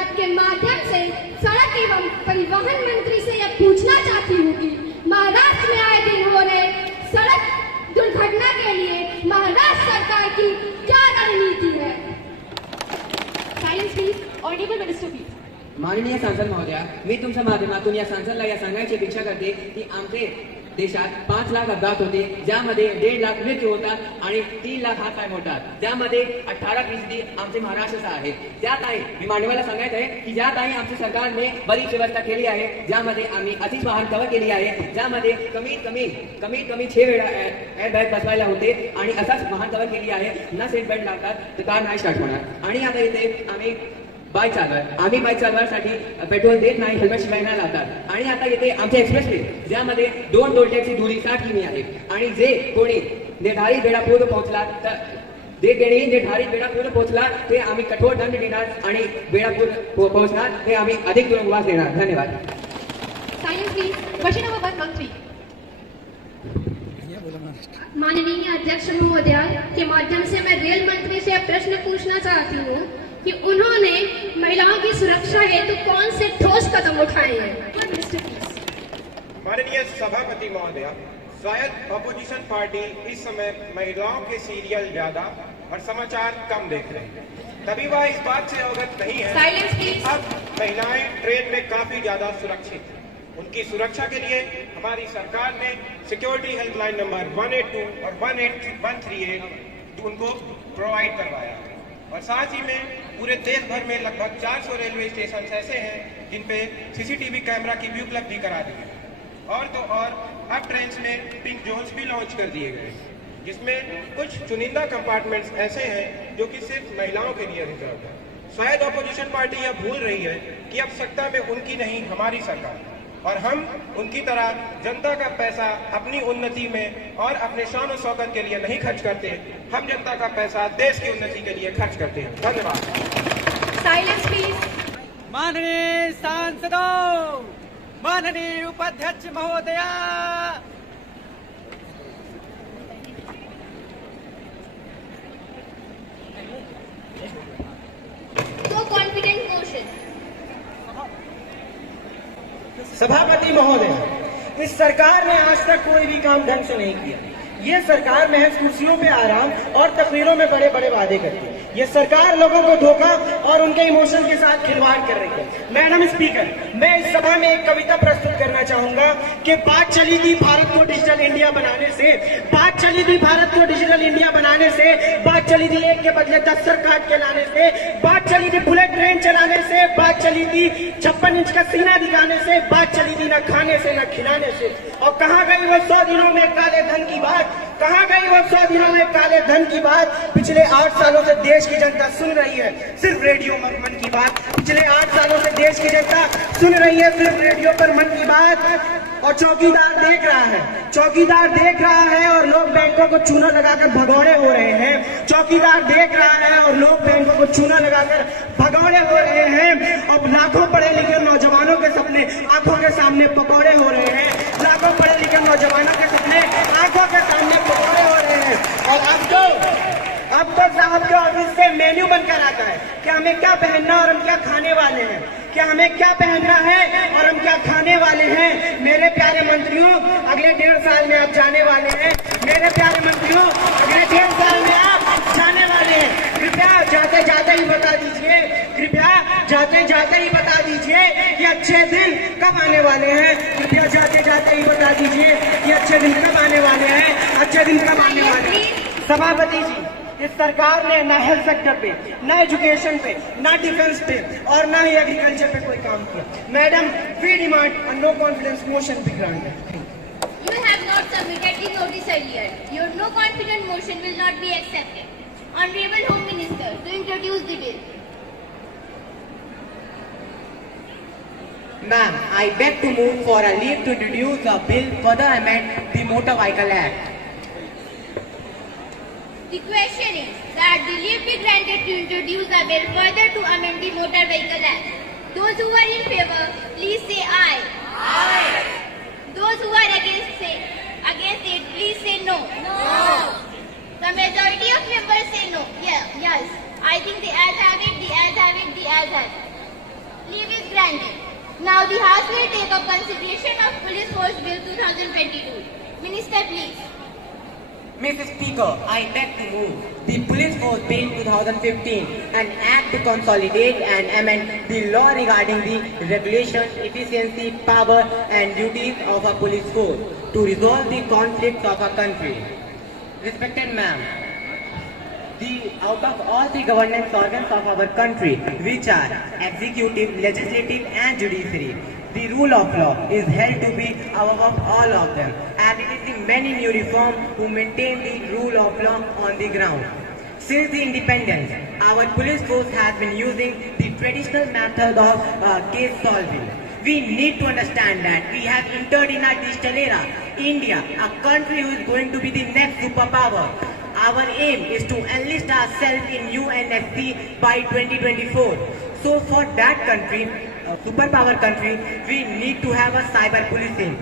बात के माध्यम से सड़क एवं परिवहन मंत्री से यह पूछना चाहती हूँ कि महाराष्ट्र में आए दिन हो रहे सड़क दुर्घटना के लिए महाराष्ट्र सरकार की क्या रणनीति है? Silence please. Honourable minister please. माननीय सांसद महोदया, मी तुमच्या माध्यमातून या सांसदला या सांगायची अपेक्षा करते की आमचे देशात 5 लाख अपघात होते, ज्यामध्ये 1.5 लाख मृत्यू होतात आणि 3 लाख हातपाय मोडतात, ज्यामध्ये 18% आमचे महाराष्ट्राचा आहे. त्यात आहे मी माननीयाला सांगायचं आहे की ज्यात आहे आमच्या सरकारने बरीच व्यवस्था केली आहे, ज्यामध्ये आम्ही अतिच वाहन कव्हर केली आहे, ज्यामध्ये कमीत कमी 6 वेळा एअरबॅग बसवायला होते आणि असाच वाहन कव्हर केली आहे. न सीट बेल्ट लावतात तर कार नाही स्टार्ट होणार. आणि आता इथे आम्ही बाईक चालवायसाठी पेट्रोल देत नाही, हेल्मेट शिवाय नाही लावतात. आणि आता येथे आमचे एक्सप्रेसवे ज्यामध्ये 2 टोल टॅक्सची दूरी 60 किमी आहे आणि जे कोणी निर्धारित वेळापूर्व पोहोचला तर निर्धारित वेळापूर्व पोहोचला ते आम्ही कठोर दंड देणार आणि वेळापूर्व पोहोचणार ते आम्ही अधिक तुरुंगवास देणार. धन्यवाद. Silence please. Question number 113। माननीय अध्यक्ष महोदया के माध्यम से मैं रेल मंत्री से प्रश्न पूछना चाहती हूँ कि उन्होंने महिलाओं की सुरक्षा हेतु कौन से ठोस कदम उठाए हैं? माननीय सभापति महोदया, शायद अपोजिशन पार्टी इस समय महिलाओं के सीरियल ज्यादा और समाचार कम देख रहे हैं, तभी वह इस बात से अवगत नहीं है। Silence please. अब महिलाएं ट्रेन में काफी ज्यादा सुरक्षित हैं। उनकी सुरक्षा के लिए हमारी सरकार ने सिक्योरिटी हेल्पलाइन नंबर 182 और 138 उनको प्रोवाइड करवाया है। और साथ ही में पूरे देश भर में लगभग 400 रेलवे स्टेशन ऐसे हैं जिन पे सीसीटीवी कैमरा की भी उपलब्धि करा दी है। और तो और अब ट्रेन में पिंक जोन्स भी लॉन्च कर दिए गए, जिसमें कुछ चुनिंदा कंपार्टमेंट्स ऐसे हैं जो कि सिर्फ महिलाओं के लिए रिजर्व है। शायद अपोजिशन पार्टी यह भूल रही है कि अब सत्ता में उनकी नहीं हमारी सरकार, और हम उनकी तरह जनता का पैसा अपनी उन्नति में और अपने शान और शौकत के लिए नहीं खर्च करते। हम जनता का पैसा देश की उन्नति के लिए खर्च करते हैं। धन्यवाद। Silence please. माननीय सांसदों, माननीय उपाध्यक्ष महोदया, तो कॉन्फिडेंट मोशन। सभापति महोदय, इस सरकार ने आज तक कोई भी काम ढंग से नहीं किया। ये सरकार महज कुर्सियों पे आराम और तकरीरों में बड़े बड़े वादे करती है। ये सरकार लोगों को धोखा और उनके इमोशन के साथ खिलवाड़ कर रही है। मैडम स्पीकर, मैं इस सभा में एक कविता प्रस्तुत करना चाहूंगा कि बात चली थी भारत को डिजिटल इंडिया बनाने से, बात चली थी भारत को डिजिटल इंडिया बनाने से, बात चली थी 1 के बदले 10 सर काट के लाने से, बात चली थी बुलेट ट्रेन चलाने से, बात चली थी 56 इंच का सीना दिखाने से, बात चली थी न खाने से न खिलाने से। और कहाँ गई वो 100 दिनों में काले धन की बात? कहाँ गई वो 100 दिनों में काले धन की बात? पिछले 8 सालों से देश की जनता सुन रही है सिर्फ रेडियो पर मन की बात। पिछले 8 सालों से देश की जनता सुन रही है सिर्फ रेडियो पर मन की बात। और चौकीदार देख रहा है, चौकीदार देख रहा है और लोग बैंकों को चूना लगाकर भगौड़े हो रहे हैं। चौकीदार देख रहा है और लोग बैंकों को चूना लगाकर भगौड़े हो रहे हैं। अब लाखों पढ़े लिखे नौजवानों के सपने आंखों के सामने पकौड़े हो रहे हैं। लाखों पढ़े लिखे नौजवानों के सपने आंखों के सामने पकौड़े हो रहे हैं। और अब तो साहब के ऑफिस से मेन्यू बनकर आता है कि हमें क्या पहनना और हम क्या खाने वाले हैं, क्या हमें क्या पहनना है और हम क्या खाने वाले हैं। मेरे प्यारे मंत्रियों, अगले 1.5 साल में आप जाने वाले हैं। मेरे प्यारे मंत्रियों, अगले 1.5 साल में आप जाने वाले हैं। कृपया जाते जाते ही बता दीजिए, कृपया जाते जाते ही बता दीजिए कि अच्छे दिन कब आने वाले हैं। कृपया जाते जाते ही बता दीजिए कि अच्छे दिन कब आने वाले हैं, अच्छे दिन कब आने वाले हैं। सभापति जी, इस सरकार ने ना हेल्थ सेक्टर पे, ना एजुकेशन पे, ना डिफेंस पे और ना ही एग्रीकल्चर पे कोई काम किया। Madam, we demand a no confidence motion be granted. You have not submitted the notice earlier. Your no confidence motion will not be accepted. Honorable Home Minister, to introduce the bill. Ma'am, I beg to move for a leave to introduce a bill further amend the Motor Vehicle Act. The question is that the leave be granted to introduce a bill further to amend the Motor Vehicle Act. Those who are in favor, please say aye. Aye. Those who are against it, please say no. No. The majority of members say no. Yes. I think the ayes have it, the ayes have it, the ayes have it. Leave is granted. Now the House will take up consideration of Police Force Bill 2022. Minister, please. Mr. Speaker, I beg to move the Police Force Bill 2015, an act to consolidate and amend the law regarding the regulation, efficiency, power and duties of a police force to resolve the conflicts of a country. Respected ma'am, out of all the governance organs of our country, which are executive, legislative and judiciary, the rule of law is held to be above all of them, and it is the many new reforms to maintain the rule of law on the ground. Since the independence, our police force has been using the traditional method of case solving. We need to understand that we have entered in a digital era. India, a country who is going to be the next superpower. Our aim is to enlist ourselves in UNSC by 2024. So for that country, superpower country, we need to have a cyber policing.